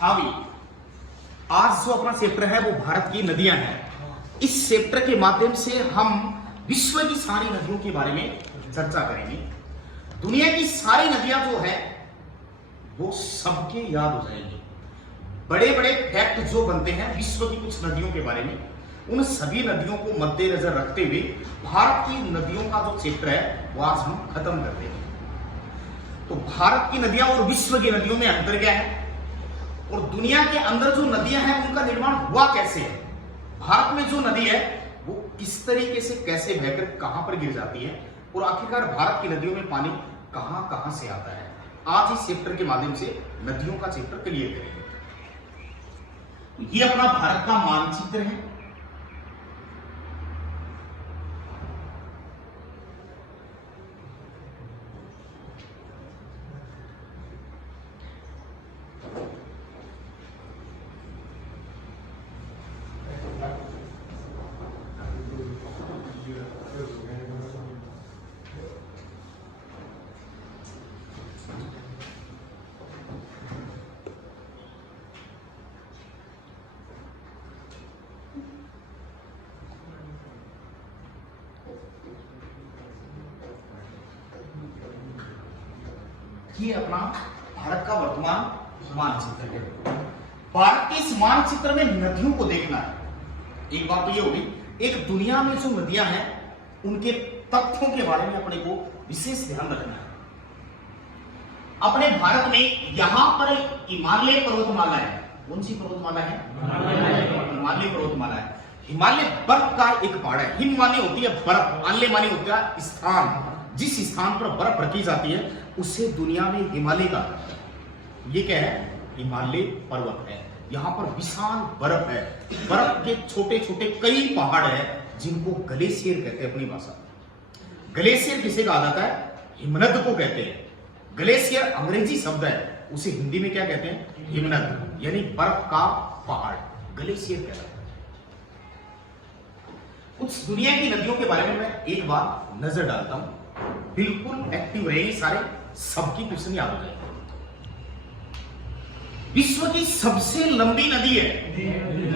हाँ भी, आज जो अपना चैप्टर है वो भारत की नदियां हैं। इस चैप्टर के माध्यम से हम विश्व की सारी नदियों के बारे में चर्चा करेंगे। दुनिया की सारी नदियां जो है वो सबके याद हो जाएंगे। बड़े बड़े फैक्ट जो बनते हैं विश्व की कुछ नदियों के बारे में, उन सभी नदियों को मद्देनजर रखते हुए भारत की नदियों का जो चैप्टर है वो आज हम खत्म करते हैं। तो भारत की नदियां और विश्व की नदियों में अंतर क्या है, और दुनिया के अंदर जो नदियां हैं उनका निर्माण हुआ कैसे है, भारत में जो नदी है वो किस तरीके से कैसे बहकर कहां पर गिर जाती है, और आखिरकार भारत की नदियों में पानी कहां कहां से आता है, आज इस चैप्टर के माध्यम से नदियों का चैप्टर क्लियर करेंगे। ये अपना भारत का मानचित्र है। ये अपना भारत का वर्तमान मानचित्र है। भारत के इस मानचित्र में नदियों को देखना है। एक बात तो ये होगी, एक दुनिया में जो नदियां हैं उनके तथ्यों के बारे में अपने को विशेष ध्यान रखना है। अपने भारत में यहां पर हिमालय पर्वतमाला है। कौन सी पर्वतमाला है? हिमालय पर्वतमाला है। हिमालय बर्फ का एक पहाड़ है। हिम माने होती है बर्फ, आल्य माने होता है स्थान। जिस स्थान पर बर्फ रखी जाती है उसे दुनिया में हिमालय का, ये क्या है? हिमालय पर्वत है। यहां पर विशाल बर्फ है। बर्फ के छोटे छोटे कई पहाड़ है जिनको ग्लेशियर कहते हैं अपनी भाषा। ग्लेशियर किसे कहा जाता है? हिमनद को कहते हैं। ग्लेशियर अंग्रेजी शब्द है, उसे हिंदी में क्या कहते हैं? हिमनद, यानी बर्फ का पहाड़, ग्लेशियर कहते हैं। कुछ दुनिया की नदियों के बारे में मैं एक बार नजर डालता हूं, बिल्कुल एक्टिव रहेंगे सारे, सबकी क्वेश्चन याद हो जाएंगे। विश्व की सबसे लंबी नदी है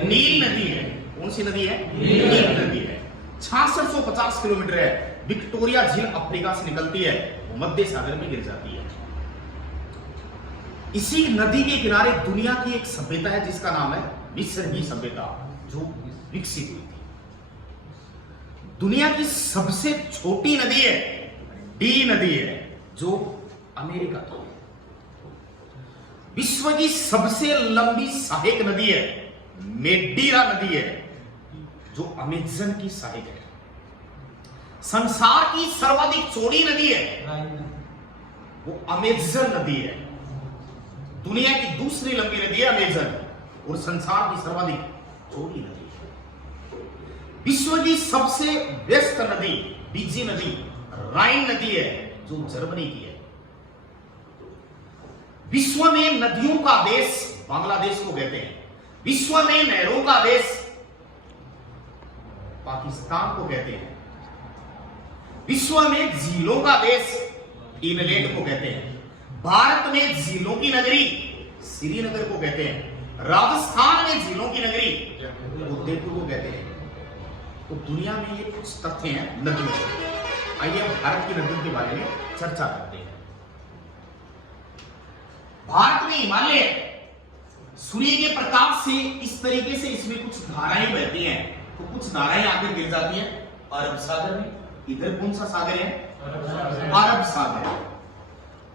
नील नदी है। कौन सी नदी है? नील नदी है। 6650 किलोमीटर है। विक्टोरिया झील अफ्रीका से निकलती है, वो मध्य सागर में गिर जाती है। इसी नदी के किनारे दुनिया की एक सभ्यता है जिसका नाम है मिस्र की सभ्यता, जो विकसित हुई थी। दुनिया की सबसे छोटी नदी है डी नदी है, जो अमेरिका की है। विश्व की सबसे लंबी सहायक नदी है मेडीरा नदी है, जो अमेज़न की सहायक है। संसार की सर्वाधिक चौड़ी नदी है वो अमेज़न नदी है। दुनिया की दूसरी लंबी नदी है अमेज़न, और संसार की सर्वाधिक चौड़ी नदी है। विश्व की सबसे व्यस्त नदी, बिजी नदी, राइन नदी है, जो जर्मनी की है। विश्व में नदियों का देश बांग्लादेश को कहते हैं। विश्व में नहरों का देश पाकिस्तान को कहते हैं। विश्व में झीलों का देश फिनलैंड को कहते हैं। भारत में झीलों की नगरी श्रीनगर को कहते हैं। राजस्थान में झीलों की नगरी उदयपुर को कहते हैं। तो दुनिया में ये कुछ तथ्य हैं नदियों के। आइए हम भारत की नदियों के बारे में चर्चा करते हैं। भारत में हिमालय सूर्य के प्रकाश से इस तरीके से इसमें कुछ धाराएं बहती हैं, तो कुछ धाराएं आकर गिर जाती हैं अरब सागर में। इधर कौन सा सागर है? अरब सागर।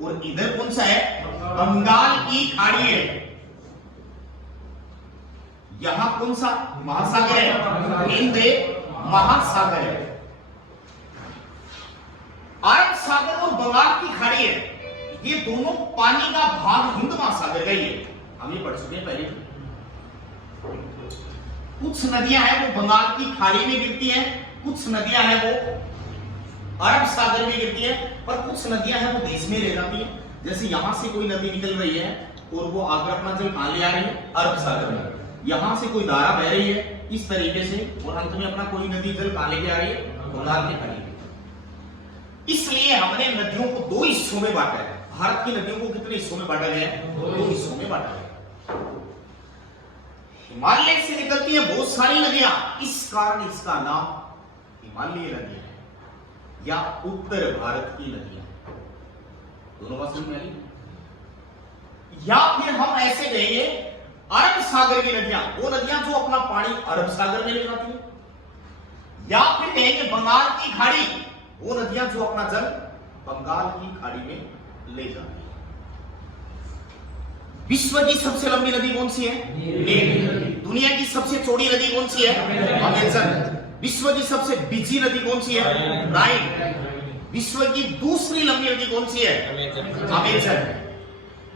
और इधर कौन सा है? बंगाल की खाड़ी है। यहां कौन सा महासागर है? हिंद महासागर है। अरब सागर और बंगाल की खाड़ी है, ये दोनों पानी का भाग हिंद महासागर का ही है। हम ये पढ़ चुके हैं पहले। कुछ नदियां हैं वो बंगाल की खाड़ी में गिरती हैं, कुछ नदियां हैं वो अरब सागर में गिरती है, पर कुछ नदियां हैं वो देश में रह जाती है। जैसे यहां से कोई नदी निकल रही है और वो आकर अपना जल कहां ले आ रही है? अरब सागर में। यहां से कोई धारा बह रही है इस तरीके से, और अंत में अपना कोई नदी जल कहां लेके आ रही है? बंगाल के खाड़ी में। इसलिए हमने नदियों को दो हिस्सों में बांटा है। भारत की नदियों को कितने हिस्सों में बांटा गया है? दो हिस्सों में बांटा गया है। हिमालय से निकलती है बहुत सारी नदियां, इस कारण इसका नाम हिमालय नदी है, या उत्तर भारत की नदियां। दोनों बात समझ में आई? या फिर हम ऐसे कहेंगे अरब सागर की नदियां, वो नदियां जो अपना पानी अरब सागर में ले जाती है। या फिर कहेंगे बंगाल की खाड़ी, वो नदियां जो अपना जल बंगाल की खाड़ी में ले जाती है। विश्व की सबसे लंबी नदी कौन सी है? नील। दुनिया की सबसे चौड़ी नदी कौन सी है? अमेजन। विश्व की सबसे बिजी नदी कौन सी है? नाइल। विश्व की दूसरी लंबी नदी कौन सी है? अमेजन।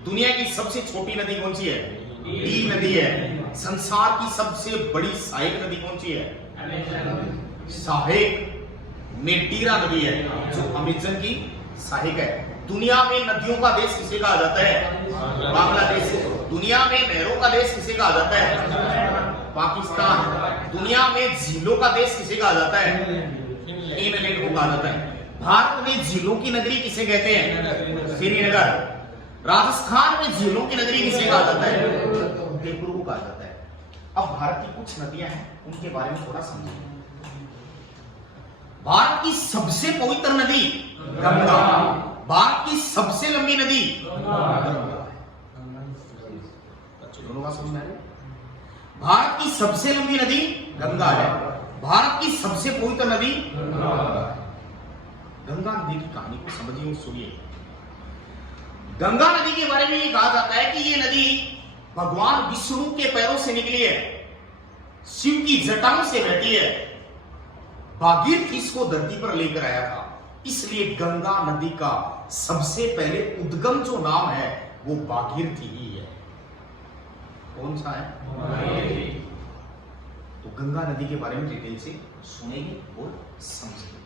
दुनिया की सबसे छोटी नदी कौन सी है? नील नदी है। संसार की सबसे बड़ी सहायक नदी कौन सी है? सहायक मेडीरा नदी है, जो अमेजन की सहायक है। दुनिया में नदियों का देश किसे कहा जाता है? बांग्लादेश। दुनिया में नहरों का देश किसे कहा जाता है? पाकिस्तान। दुनिया में झीलों का देश किसे कहा जाता है? इनलैंड को कहा जाता है। भारत में झीलों की नगरी किसे कहते हैं? श्रीनगर। राजस्थान में झीलों की नगरी किसे कहा जाता है? जयपुर को कहा जाता है। अब भारत की कुछ नदियां हैं, उनके बारे में थोड़ा समझें। भारत की सबसे पवित्र नदी गंगा। भारत की सबसे लंबी नदी दोनों बात समझ में आ रही? भारत की सबसे लंबी नदी गंगा है। भारत की सबसे पवित्र नदी गंगा नदी की कहानी को समझिए और सुनिए। गंगा नदी के बारे में ये कहा जाता है कि ये नदी भगवान विष्णु के पैरों से निकली है, शिव की जटाओं से बहती है। भागीरथ इसको धरती पर लेकर आया था, इसलिए गंगा नदी का सबसे पहले उद्गम जो नाम है वो भागीरथ ही है। कौन सा है? तो गंगा नदी के बारे में डिटेल से सुनेंगे और समझेंगे।